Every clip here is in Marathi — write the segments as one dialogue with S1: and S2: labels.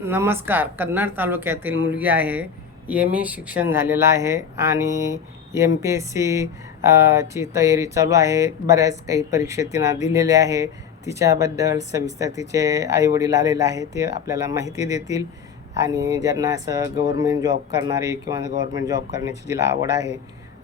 S1: नमस्कार कन्नड तालुक्यातील मुलगी आहे. एम ए शिक्षण झालेलं आहे आणि एम पी एस सी ची तयारी चालू आहे. बऱ्याच काही परीक्षा तिनं दिलेले आहे. तिच्याबद्दल सविस्तर तिचे आईवडील आलेले आहे ते आपल्याला माहिती देतील. आणि ज्यांना असं गव्हर्मेंट जॉब करणारे किंवा गव्हर्मेंट जॉब करण्याची जिला आवड आहे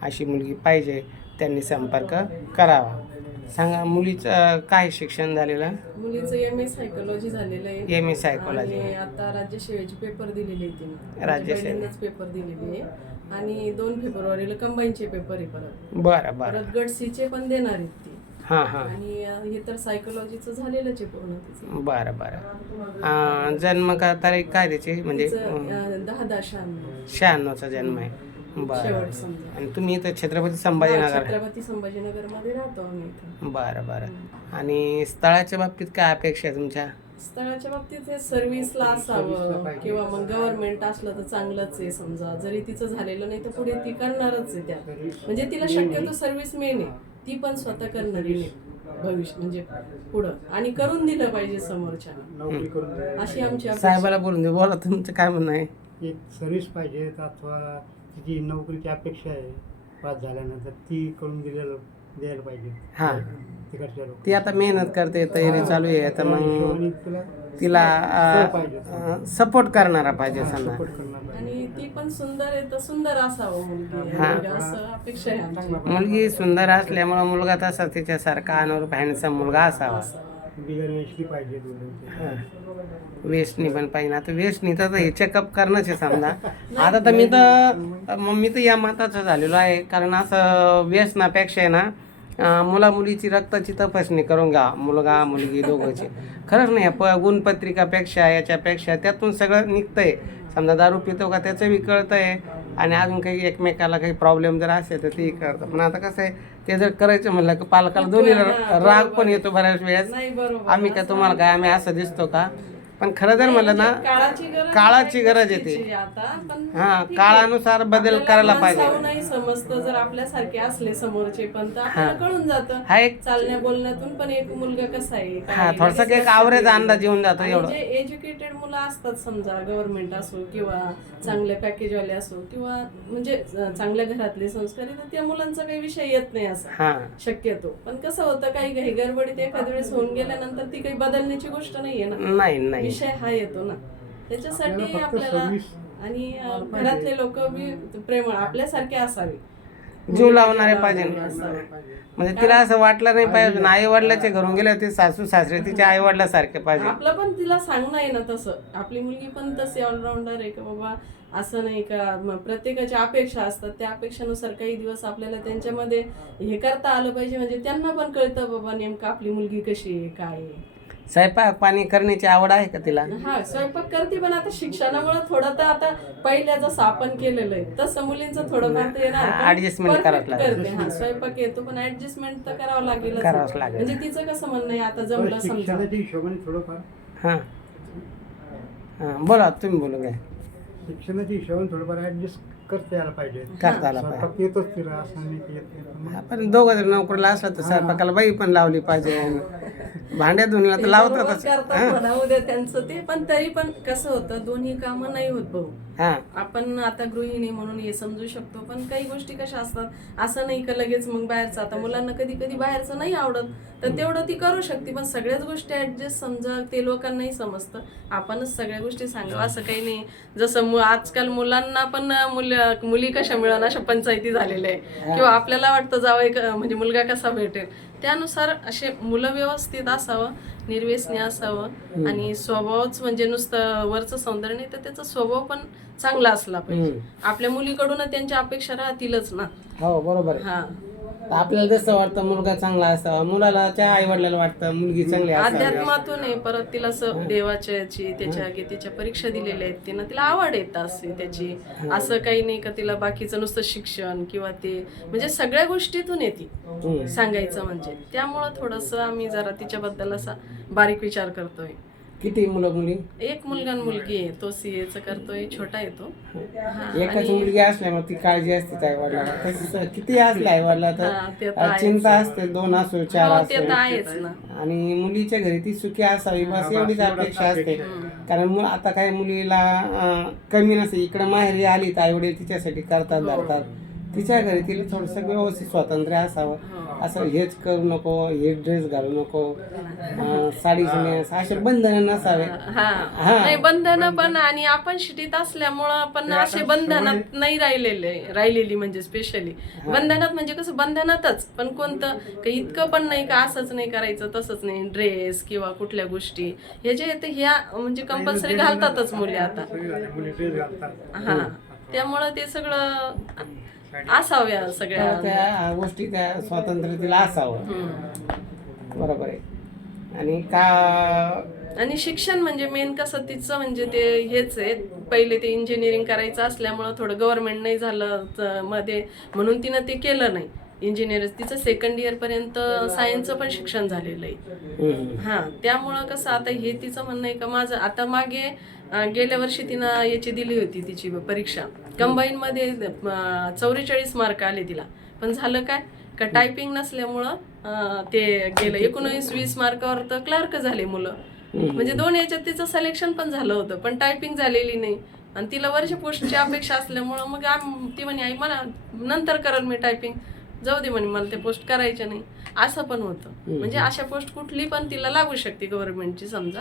S1: अशी मुलगी पाहिजे त्यांनी संपर्क करावा. सांगा मुलीचं काय शिक्षण झालेलं?
S2: मुलीचं एम ए सायकोलॉजी झालेलं आहे.
S1: एम ए सायकोलॉजी
S2: आणि आता राज्यसेवेचे पेपर दिलेले आहेत तिने. पहिल्यांदाच पेपर दिलेले आहे. आणि दोन फेब्रुवारीला कंबाईनचे पेपर आहे परत.
S1: बरं बरं.
S2: परत गट C चे पण देणार आहेत ती.
S1: हां हां.
S2: आणि अं, हे तर सायकोलॉजीचं झालेलंच आहे पूर्ण तिचं.
S1: बरं बरं. अं, जन्म का तारीख काय त्याची? म्हणजे
S2: तिचं, अं, दहा दहा शहाण्णव.
S1: शहाण्णवचा जन्म आहे. बरं.
S2: शेवट समजा
S1: आणि तुम्ही इथं छत्रपती
S2: हा,
S1: संभाजीनगर
S2: छत्रपती संभाजीनगरमध्ये राहतो आम्ही इथं.
S1: बरं बरं. आणि स्थळाच्या बाबतीत काय अपेक्षा आहे तुमच्या?
S2: स्थळाच्या बाबतीत हे सर्व्हिसला असावं किंवा मग गव्हर्नमेंट असलं तर चांगलंच आहे समजा. जरी तिचं झालेलं नाही तर पुढे ती करणारच आहे त्या. म्हणजे तिला शक्यतो सर्व्हिस मेन आहे. ती पण स्वतः करणारी नाही. भविष्य म्हणजे पुढं. आणि करून दिलं पाहिजे समोरच्या
S3: नोकरी करून द्या.
S2: अशी आमची अपेक्षा.
S1: साहेबाला बोलून दे. बोला तुमचं काय म्हणणं आहे?
S3: एक सर्व्हिस पाहिजे अथवा तिची नोकरीची अपेक्षा आहे पास झाल्यानंतर ती करून दिलेलं द्यायला पाहिजे.
S1: हां.
S3: तिकडच्या लोक
S1: ती आता मेहनत करते तयारी चालू आहे तर मग तिला सपोर्ट करणारा पाहिजे समजा.
S3: सपोर्ट करणार पाहिजे.
S2: आणि ती पण सुंदर आहे तर सुंदर असावं मुलगी
S1: हा.
S2: म्हणजे असं अपेक्षा आहे आमची.
S1: मुलगी सुंदर असल्यामुळं मुलगा तसा तिच्यासारखा अनुरूप हँडसम मुलगा असावा.
S3: बिगर वेचली पाहिजे.
S1: हां. वेस्टनी पण पाहिजे. आता वेस्टनी तर हे चेकअप करणंच आहे समजा. आता तर मी तर मी तर या मताचं झालेलो आहे. कारण असं व्यसनापेक्षा आहे ना मुला मुलीची रक्ताची तपासणी करून घ्या. मुलगा मुलगी दोघंची. खरंच नाही प गुणपत्रिकापेक्षा याच्यापेक्षा त्यातून सगळं निघतंय. समजा दारू पितो का त्याचं बी कळतंय. आणि अजून काही एकमेकाला काही प्रॉब्लेम जर असेल तर तेही कळतं पण आता कसं आहे ते जर करायचं म्हणलं की पालकाला दोन्ही राग पण येतो बऱ्याच वेळेस. आम्ही काय तुम्हाला काय आम्ही असं दिसतो का? पण खरं जर म्हणलं ना
S2: काळाची गरज
S1: काळाची
S2: आहे
S1: गरज येते.
S2: आता पण
S1: हा. काळानुसार बदल करायला पाहिजे.
S2: नाही समजतं जर आपल्यासारखे असले समोरचे पण तर आपल्याला कळून जातं.
S1: हा एक
S2: चालण्या बोलण्यातून पण एक मुलगा कसा आहे काय
S1: हा थोडसा
S2: लगेच
S1: एक आवरेज. अंदाज येऊन जातो
S2: आणि
S1: एवढं.
S2: जे एज्युकेटेड मुलं असतात समजा गव्हर्नमेंट असो किंवा चांगले पॅकेजवाले असो किंवा म्हणजे चांगल्या घरातले संस्कार आहे, तर त्या मुलांचा काही विषय येत नाही असा.
S1: हा.
S2: शक्यतो. पण कसं होतं काही काही गडबडीत एखाद्या वेळेस होऊन गेल्यानंतर ती काही बदलण्याची गोष्ट नाहीये ना.
S1: नाही नाही.
S2: विषय हा येतो ना. त्याच्यासाठी
S3: आपल्याला
S2: आणि घरातले लोक बी प्रेम आपल्यासारखे असावे.
S1: जीव लावणारे पाहिजे. म्हणजे तिला असं वाटलं नाही पाहिजे. आई वडिलाच्या घरून गेले होते सासू सासरे तिच्या आई वडिलासारखे पाहिजे.
S2: आपलं पण तिला सांगणं आहे ना तसं. आपली मुलगी पण तशी ऑलराऊंडर आहे का बाबा? असं नाही का? प्रत्येकाच्या अपेक्षा असतात. त्या अपेक्षानुसार काही दिवस आपल्याला त्यांच्यामध्ये हे करता आलं पाहिजे. म्हणजे त्यांना पण कळतं बाबा नेमकं आपली मुलगी कशी आहे काय आहे.
S1: स्वयंपाक पाणी करण्याची आवड आहे का तिला?
S2: हा स्वयंपाक करते पण आता शिक्षणामुळे थोडं तर आता पहिल्या जसं आपण केलेलं आहे तसं मुलींचं थोडं फार ते येणार
S1: adjustment करावंच लागेल.
S2: करते. हा स्वयंपाक येतो पण ऍडजस्टमेंट तर करावं लागेल
S1: करावंच लागेल.
S2: म्हणजे तिचं कसं म्हणणं आहे आता जमलं समजा.
S3: शिक्षणाच्या हिशोबाने थोडंफार.
S1: हां. हां बोला तुम्ही बोलू काय
S3: शिक्षणाच्या हिशोबाने थोडंफार ऍडजस्ट करता यायला पाहिजे.
S1: करता आला पाहिजे.
S3: स्वयंपाक येतोच तिला असं नाही की येत नाही पण मग
S1: आपण दोघं जर नोकरीला असलं तर स्वयंपाकाला बाई पण लावली पाहिजे. भांड्या धुनीला तर
S2: ते
S1: लावतातच.
S2: करतात म्हणा उद्या त्यांचं ते पण तरी पण कसं होतं दोन्ही कामं नाही होत भाऊ.
S1: हां
S2: आपण आता गृहिणी म्हणून हे समजू शकतो पण काही गोष्टी कशा असतात? असं नाही का लगेच मग बाहेरचं आता मुलांना कधी कधी बाहेरचं नाही आवडत तर तेवढं ती करू शकते पण सगळ्याच गोष्टी ऍडजस्ट समजा ते लोकांनाही समजतं. आपणच सगळ्या गोष्टी सांगावं असं काही नाही. जसं आजकाल मुलांना पण मुल मुली कशा मिळणार अशा पंचायती झालेल्या आहे किंवा आपल्याला वाटतं जावं एक म्हणजे मुलगा कसा भेटेल? त्यानुसार असे मुलं व्यवस्थित असावं निर्व्यसनी असावं आणि स्वभावच म्हणजे नुसतं वरचं सौंदर्य नाही तर त्याचा स्वभाव पण चांगला असला पाहिजे. आपल्या मुलीकडून त्यांच्या अपेक्षा राहतीलच ना.
S1: हो बरोबर
S2: हा.
S1: आपल्याला जसं वाटतं मुलगा चांगला असावा मुलाला त्या आई वडिलाला वाटतं मुलगी चांगली असावी.
S2: अध्यात्मातून आहे परत तिला असं देवाच्या याची त्याच्या गीतेच्या परीक्षा दिलेल्या आहेत तिनं तिला आवड येत असते त्याची. असं काही नाही का तिला बाकीचं नुसतं शिक्षण किंवा ते म्हणजे सगळ्या गोष्टीतून येते
S1: हम्म.
S2: सांगायचं म्हणजे. त्यामुळं थोडंसं आम्ही जरा तिच्याबद्दल असा बारीक विचार करतोय.
S1: किती मुलं मुली?
S2: एक मुलगा आणि मुलगी आहे. तो सीएचं करतोय छोटा आहे तो. हा,
S1: एकच
S2: आणि-
S1: मुलगी असल्यामुळे ती काळजी असते आई वडिलांना तसंच किती असले आई वडिला
S2: हा, ते
S1: तर
S2: तर आहेच.
S1: चिंता असते दोन असो चार
S2: हो, ते तर
S1: असो
S2: आहेच ना.
S1: आणि मुलीच्या घरी ती सुखी असावी बस एवढीच अपेक्षा असते. कारण मु- आता काही मुलीला अं, कमी नसते. इकडे माहेरी आली तर आई वडील तिच्यासाठी करतात
S2: हो.
S1: धरतात. तिच्या घरी तिला थोडस व्यवस्थित स्वातंत्र्य असावं.
S2: हो.
S1: असं हेच करू नको हे ड्रेस घालू नको साडी नेस असे बंधन नसावे.
S2: हा. नाही बंधन पण आणि आपण शिटीत असल्यामुळं पण असे बंधनात नाही राहिलेले राहिलेली म्हणजे स्पेशली बंधनात म्हणजे कसं बंधनातच. पण कोणतं काही इतकं पण नाही का असंच नाही करायचं तसंच नाही. ड्रेस किंवा कुठल्या गोष्टी. हे जे ह्या म्हणजे कंपल्सरी घालतातच मुली आता. हा. त्यामुळं ते सगळं असाव्या
S1: तर
S2: सगळ्या
S1: त्या गोष्टी. त्या स्वातंत्र्य तिला असावं.
S2: हम्म.
S1: बरोबर आहे. आणि का
S2: आणि शिक्षण म्हणजे मेन कसं तिचं म्हणजे ते हेच आहे. पहिले ते इंजिनिअरिंग करायचं असल्यामुळं थोडं गव्हर्नमेंट नाही झालं मध्ये म्हणून तिनं ते केलं नाही. इंजिनियर तिचं सेकंड इयर पर्यंत सायन्सचं पण शिक्षण झालेलं आहे.
S1: हम्म.
S2: हा त्यामुळं कसं आता हे तिचं म्हणणं आहे का माझं आता मागे गेल्या वर्षी तिनं याची दिली होती तिची परीक्षा. कंबाईन मध्ये चौवेचाळीस मार्क आले तिला. पण झालं काय? का टायपिंग नसल्यामुळं ते गेलं. एकोणवीस वीस मार्कावर तर क्लार्क झाले मुलं. म्हणजे दोन याच्यात तिचं सिलेक्शन पण झालं होतं पण टायपिंग झालेली नाही. आणि तिला वर्ष पोस्टची अपेक्षा असल्यामुळं मग आम ती म्हणे आई मला नंतर करल मी टायपिंग जाऊ दे म्हणे मला ते पोस्ट करायचे नाही. असं पण होतं. म्हणजे अशा पोस्ट कुठली पण तिला लागू शकते गव्हर्नमेंटची समजा.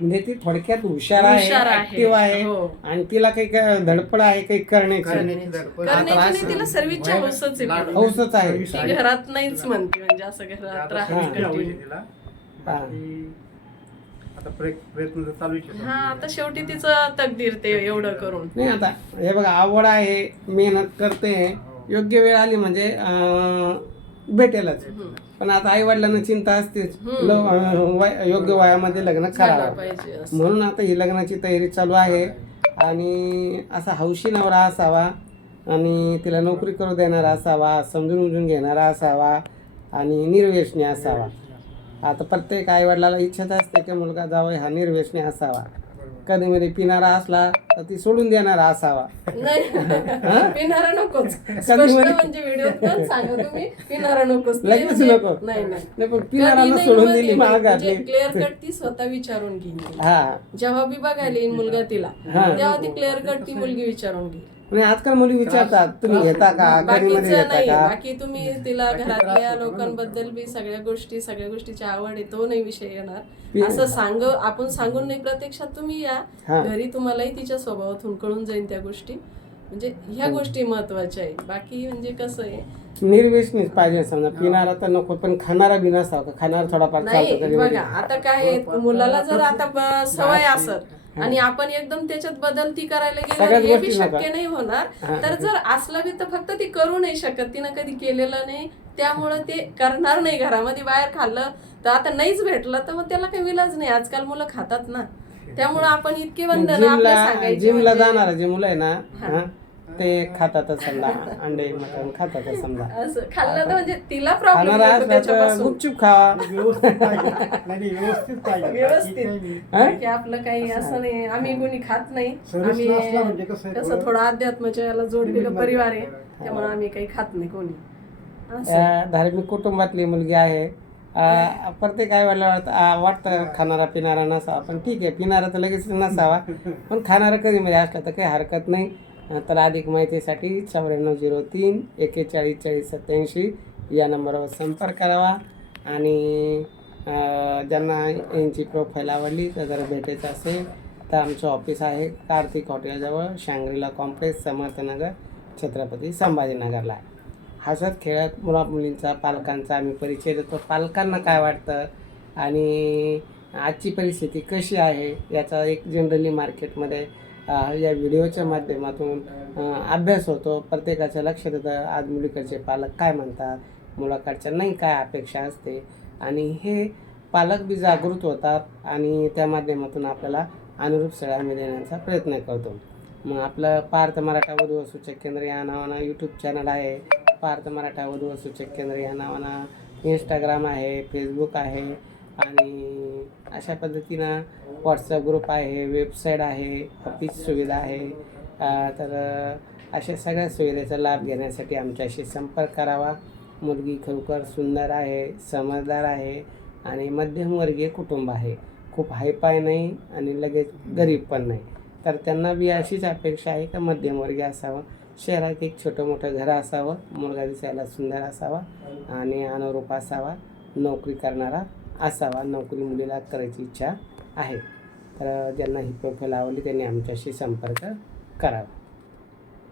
S1: म्हणजे ती थोडक्यात हुशार आहे
S2: हुशार आहे.
S1: ऍक्टिव्ह आहे
S2: हो.
S1: आणि तिला काही काय धडपड आहे काही करण्याची
S3: करण्याची धडपड.
S2: करण्याची
S1: आता
S2: नाही तिला सर्विसची हौसच आहे पण.
S1: हौसच आहे
S2: ती घरात नाहीच म्हणते म्हणजे असं घरात
S3: आता
S2: राहत
S3: तिला
S1: हा.
S3: आता प्रय- प्रयत्न तर चालूच आहे.
S2: हा आता शेवटी तिचं तकदीर ते एवढं करून
S1: नाही आता हे बघा आवड आहे मेहनत करते योग्य वेळ आली म्हणजे अं, भेटेलच पण आता आई वडिलांना चिंता असतेच. ल- अं, वय- योग्य वयामध्ये लग्न करावं
S2: पाहिजे.
S1: म्हणून आता ही लग्नाची तयारी चालू आहे. आणि असा हौशी नवरा असावा आणि तिला नोकरी करू देणारा असावा समजून उमजून घेणारा असावा आणि निर्व्यसनी असावा. आता प्रत्येक आई वडिलाला इच्छाच असते की मुलगा जावं हा निर्व्यसनी असावा. कधी मध्ये पिणारा असला तर ती सोडून देणारा असावा.
S2: नाही. पिणारा नकोच. स्पष्ट म्हणजे व्हिडिओ पण सांगा तुम्ही पिणारा नकोच. ते
S1: लगेच
S2: म्हणजे-
S1: नको.
S2: नाही नाही.
S1: नाही पण पिणाराला
S2: कधी
S1: सोडून दिली महागातली
S2: क्लिअर कट ती स्वतः विचारून घेईन तिला.
S1: हा.
S2: जेव्हा बी बघायला येईल मुलगा तिला
S1: हा.
S2: तेव्हा ती क्लिअर कट ती मुलगी विचारून घेईल.
S1: आणि आजकाल मुली विचारतात तुम्ही घेता का? मध्ये
S2: बाकीचं
S1: घेता
S2: नाही
S1: का?
S2: बाकी तुम्ही तिला घरातल्या लोकांबद्दल बी सगळ्या गोष्टी सगळ्या गोष्टीची आवड आहे तो नाही विषय येणार. असं सांग आपण सांगून नाही प्रत्यक्षात तुम्ही या.
S1: हा.
S2: घरी तुम्हालाही तिच्या स्वभावातून कळून जाईल त्या गोष्टी. म्हणजे ह्या गोष्टी महत्त्वाच्या आहे बाकी म्हणजे कसं आहे?
S1: निर्व्यसनीच पाहिजे समजा. पिणारा तर नको पण खाणारा बी नसावा. का खाणारा थोडाफार चालतो
S2: नाही
S1: कधी
S2: बघा आता काय आहे, मुलाला जर आता ब- सवय असत आणि आपण एकदम त्याच्यात बदल ती करायला गेलो हे बी. शक्य नाही होणार.
S1: हा.
S2: तर जर असलं बी तर फक्त ती करू नाही शकत. तिनं कधी केलेलं नाही. त्यामुळं ते करणार नाही. घरामध्ये बाहेर खाल्लं तर आता नाहीच भेटलं तर मग त्याला काही विलाज नाही. आजकाल मुलं खातात ना. त्यामुळं आपण इतके बंधन आपल्या
S1: जिमला
S2: म्हणजे-
S1: जाणारा जे मुलं आहे ना हा, ते खातातच समजा अंडे मटण खातातच समजा.
S2: असं खाल्लं तर म्हणजे तिला प्रॉब्लेम
S1: खाणारा
S2: नको
S1: असला तर
S2: त्याच्यापासून
S1: गुपचूप खावा
S3: व्यवस्थित पाहिजे. नाही नाही, व्यवस्थित पाहिजे.
S2: व्यवस्थित.
S3: बाकी काही नाही.
S1: हा?
S2: की आपलं काही असं नाही. आम्ही कोणी खात नाही.
S3: सर्विस
S2: आम्ही
S3: म्हणजे कसं आहे
S2: कसं
S3: थोडं-
S2: थोडं अध्यात्माच्या याला जोडलेलं परिवार. आहे. त्यामुळे आम्ही काही खात नाही कोणी. असं
S1: धार्मिक कुटुंबातली मुलगी आहे. अं, प्रत्येक आई वडिला वाटतं खाणारा पिणारा नसावा. पण ठीक आहे पिणारा तर लगेच नसावा. पण खाणारा कधी मध्ये असला तर काही हरकत नाही. तर अधिक माहितीसाठी चौऱ्याण्णव झिरो तीन एकेचाळीस चाळीस सत्याऐंशी या नंबरवर संपर्क करावा. आणि ज्यांना यांची प्रोफाईल आवडली तर जर भेटायचं असेल तर आमचं ऑफिस आहे कार्तिक हॉटेलजवळ शांग्रीला कॉम्प्लेक्स समर्थनगर छत्रपती संभाजीनगरला. आहे हसत खेळत मुला मुलींचा पालकांचा आम्ही परिचय देतो. पालकांना काय वाटतं? आणि आजची परिस्थिती कशी आहे? याचा एक जनरली मार्केटमध्ये या व्हिडिओच्या माध्यमातून अभ्यास होतो. प्रत्येकाचं लक्ष देतं आज मुलीकडचे पालक काय म्हणतात? मुलाकडच्या नाही काय अपेक्षा असते? आणि हे पालक बी जागृत होतात आणि त्या माध्यमातून आपल्याला अनुरूप स्थळे आम्ही देण्याचा प्रयत्न करतो. मग आपलं पार्थ मराठा वधू सूचक केंद्र या नावानं यूट्यूब चॅनल आहे. पार्थ मराठा वधू सूचक केंद्र या नावानं इंस्टाग्राम आहे फेसबुक आहे. आणि अशा पद्धतीनं व्हॉट्सअप ग्रुप आहे वेबसाईट आहे ऑफिस सुविधा आहे. तर अशा सगळ्या सुविधेचा लाभ घेण्यासाठी आमच्याशी संपर्क करावा. मुलगी खरोखर सुंदर आहे समजदार आहे आणि मध्यमवर्गीय कुटुंब आहे. खूप हायपाय नाही आणि लगेच गरीब पण नाही. तर त्यांना बी अशीच अपेक्षा आहे का मध्यमवर्गीय असावं. शहरात एक छोटं मोठं घर असावं मुलगा दिसायला सुंदर असावा आणि अनुरूप असावा नोकरी करणारा असावा नोकरी मुलीला करायची इच्छा आहे. तर ज्यांना ही प्रोफाईल आवडली त्यांनी आमच्याशी संपर्क करावा.